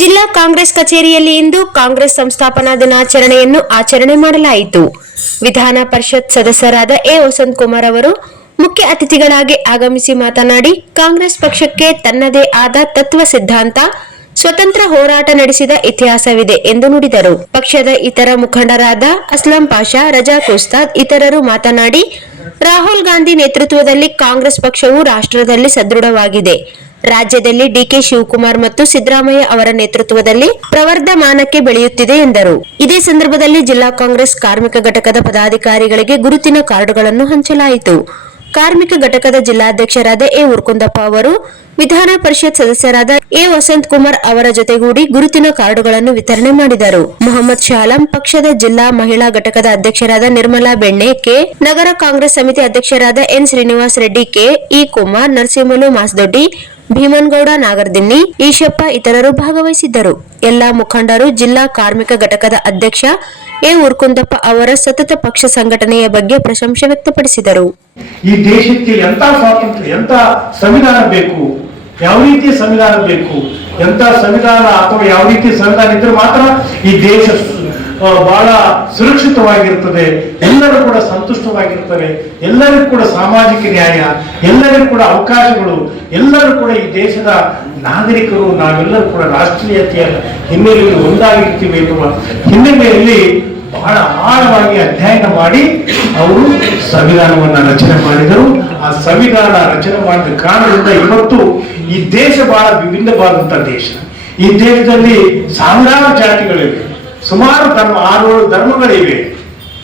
ಜಿಲ್ಲಾ ಕಾಂಗ್ರೆಸ್ ಕಚೇರಿಯಲ್ಲಿ ಇಂದು ಕಾಂಗ್ರೆಸ್ ಸಂಸ್ಥಾಪನಾ ದಿನಾಚರಣೆಯನ್ನು ಆಚರಣೆ ಮಾಡಲಾಯಿತು. ವಿಧಾನ ಪರಿಷತ್ ಸದಸ್ಯರಾದ ಎ ವಸಂತ್ ಕುಮಾರ್ ಅವರು ಮುಖ್ಯ ಅತಿಥಿಗಳಾಗಿ ಆಗಮಿಸಿ ಮಾತನಾಡಿ, ಕಾಂಗ್ರೆಸ್ ಪಕ್ಷಕ್ಕೆ ತನ್ನದೇ ಆದ ತತ್ವ ಸಿದ್ಧಾಂತ, ಸ್ವತಂತ್ರ ಹೋರಾಟ ನಡೆಸಿದ ಇತಿಹಾಸವಿದೆ ಎಂದು ನುಡಿದರು. ಪಕ್ಷದ ಇತರ ಮುಖಂಡರಾದ ಅಸ್ಲಂ ಪಾಷಾ, ರಜಾಕ್ ಉಸ್ತಾದ್ ಇತರರು ಮಾತನಾಡಿ, ರಾಹುಲ್ ಗಾಂಧಿ ನೇತೃತ್ವದಲ್ಲಿ ಕಾಂಗ್ರೆಸ್ ಪಕ್ಷವು ರಾಷ್ಟ್ರದಲ್ಲಿ ಸದೃಢವಾಗಿದೆ. ರಾಜ್ಯದಲ್ಲಿ ಡಿಕೆ ಶಿವಕುಮಾರ್ ಮತ್ತು ಸಿದ್ದರಾಮಯ್ಯ ಅವರ ನೇತೃತ್ವದಲ್ಲಿ ಪ್ರವರ್ಧಮಾನಕ್ಕೆ ಬೆಳೆಯುತ್ತಿದೆ ಎಂದರು. ಇದೇ ಸಂದರ್ಭದಲ್ಲಿ ಜಿಲ್ಲಾ ಕಾಂಗ್ರೆಸ್ ಕಾರ್ಮಿಕ ಘಟಕದ ಪದಾಧಿಕಾರಿಗಳಿಗೆ ಗುರುತಿನ ಕಾರ್ಡುಗಳನ್ನು ಹಂಚಲಾಯಿತು. ಕಾರ್ಮಿಕ ಘಟಕದ ಜಿಲ್ಲಾಧ್ಯಕ್ಷರಾದ ಎ ಉರ್ಕುಂದಪ್ಪ ಅವರು ವಿಧಾನ ಪರಿಷತ್ ಸದಸ್ಯರಾದ ಎ ವಸಂತ್ ಕುಮಾರ್ ಅವರ ಜೊತೆಗೂಡಿ ಗುರುತಿನ ಕಾರ್ಡುಗಳನ್ನು ವಿತರಣೆ ಮಾಡಿದರು. ಮೊಹಮ್ಮದ್ ಶಾಲಂ, ಪಕ್ಷದ ಜಿಲ್ಲಾ ಮಹಿಳಾ ಘಟಕದ ಅಧ್ಯಕ್ಷರಾದ ನಿರ್ಮಲಾ ಬೆಣ್ಣೆ ಕೆ, ನಗರ ಕಾಂಗ್ರೆಸ್ ಸಮಿತಿ ಅಧ್ಯಕ್ಷರಾದ N Srinivas Reddy K, E Kumar, Narasimhalu Masdoddi, Bheemanagouda Nagaradinni, Eshappa ಇತರರು ಭಾಗವಹಿಸಿದ್ದರು. ಎಲ್ಲಾ ಮುಖಂಡರು ಜಿಲ್ಲಾ ಕಾರ್ಮಿಕ ಘಟಕದ ಅಧ್ಯಕ್ಷ ಎ ಉರ್ಕುಂದಪ್ಪ ಅವರ ಸತತ ಪಕ್ಷ ಸಂಘಟನೆಯ ಬಗ್ಗೆ ಪ್ರಶಂಸೆ ವ್ಯಕ್ತಪಡಿಸಿದರು. ಈ ದೇಶಕ್ಕೆ ಎಂತ ಸ್ವಾತಂತ್ರ್ಯ, ಎಂತ ಸಂವಿಧಾನ ಬೇಕು, ಯಾವ ರೀತಿಯ ಸಂವಿಧಾನ ಬೇಕು, ಎಂತ ಸಂವಿಧಾನ ಅಥವಾ ಯಾವ ರೀತಿಯ ಸಂವಿಧಾನ ಇದ್ರೆ ಮಾತ್ರ ಈ ದೇಶ ಬಹಳ ಸುರಕ್ಷಿತವಾಗಿರ್ತದೆ, ಎಲ್ಲರೂ ಕೂಡ ಸಂತುಷ್ಟವಾಗಿರ್ತಾರೆ, ಎಲ್ಲರಿಗೂ ಕೂಡ ಸಾಮಾಜಿಕ ನ್ಯಾಯ, ಎಲ್ಲರಿಗೂ ಕೂಡ ಅವಕಾಶಗಳು, ಎಲ್ಲರೂ ಕೂಡ ಈ ದೇಶದ ನಾಗರಿಕರು, ನಾವೆಲ್ಲರೂ ಕೂಡ ರಾಷ್ಟ್ರೀಯತೆಯ ಹಿನ್ನೆಲೆಯಲ್ಲಿ ಒಂದಾಗಿರ್ತೀವಿ ಎನ್ನುವ ಹಿನ್ನೆಲೆಯಲ್ಲಿ ಬಹಳ ಆಳವಾಗಿ ಅಧ್ಯಯನ ಮಾಡಿ ಅವರು ಸಂವಿಧಾನವನ್ನ ರಚನೆ ಮಾಡಿದರು. ಆ ಸಂವಿಧಾನ ರಚನೆ ಮಾಡಿದ ಕಾರಣದಿಂದ ಇವತ್ತು ಈ ದೇಶ ಬಹಳ ವಿಭಿನ್ನವಾದಂತಹ ದೇಶ. ಈ ದೇಶದಲ್ಲಿ ಸಾವಿರಾರು ಜಾತಿಗಳಿವೆ, ಸುಮಾರು 6 ಧರ್ಮಗಳಿವೆ,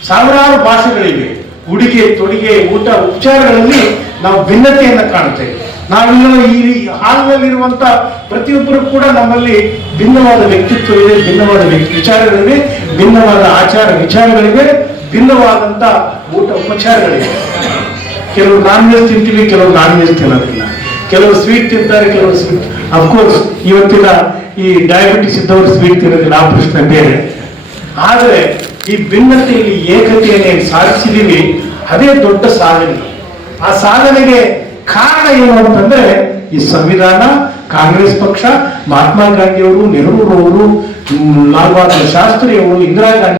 ಸಾವಿರಾರು ಭಾಷೆಗಳಿವೆ. ಉಡುಗೆ ತೊಡುಗೆ, ಊಟ ಉಪಚಾರಗಳಲ್ಲಿ ನಾವು ಭಿನ್ನತೆಯನ್ನು ಕಾಣುತ್ತೇವೆ. ನಾವೆಲ್ಲ ಈ ಹಾಲಿನಲ್ಲಿರುವಂತ ಪ್ರತಿಯೊಬ್ಬರು ಕೂಡ ನಮ್ಮಲ್ಲಿ ಭಿನ್ನವಾದ ವ್ಯಕ್ತಿತ್ವ ಇದೆ, ಭಿನ್ನವಾದ ವಿಚಾರಗಳಿವೆ, ಭಿನ್ನವಾದ ಆಚಾರ ವಿಚಾರಗಳಿವೆ, ಭಿನ್ನವಾದಂತ ಊಟ ಉಪಚಾರಗಳಿವೆ. ಕೆಲವು ನಾನ್ ವೆಜ್ ತಿಂತೀವಿ, ಕೆಲವು ನಾನ್ ವೆಜ್ ತಿನ್ನೋದಿಲ್ಲ, ಕೆಲವರು ಸ್ವೀಟ್ ತಿಂತಾರೆ, ಕೆಲವರು ಸ್ವೀಟ್. ಅಫ್ಕೋರ್ಸ್ ಇವತ್ತಿನ ಈ ಡಯಾಬಿಟಿಸ್ ಇದ್ದವರು ಸ್ವೀಟ್ ತಿನ್ನೋದಿಲ್ಲ, ಆ ಪ್ರಶ್ನೆ ಬೇರೆ. ಆದರೆ ಈ ಭಿನ್ನತೆಯಲ್ಲಿ ಏಕತೆಯನ್ನೇ ಸಾಧಿಸಿದೀವಿ, ಅದೇ ದೊಡ್ಡ ಸಾಧನೆ. ಆ ಸಾಧನೆಗೆ ಕಾರಣ ಏನು ಅಂತಂದ್ರೆ ಈ ಸಂವಿಧಾನ, ಕಾಂಗ್ರೆಸ್ ಪಕ್ಷ, ಮಹಾತ್ಮ ಗಾಂಧಿ ಅವರು, ನೆಹರು ಅವರು, ಲಾಲ್ ಬಹದ್ದೂರ್ ಶಾಸ್ತ್ರಿ ಅವರು, ಇಂದಿರಾ ಗಾಂಧಿ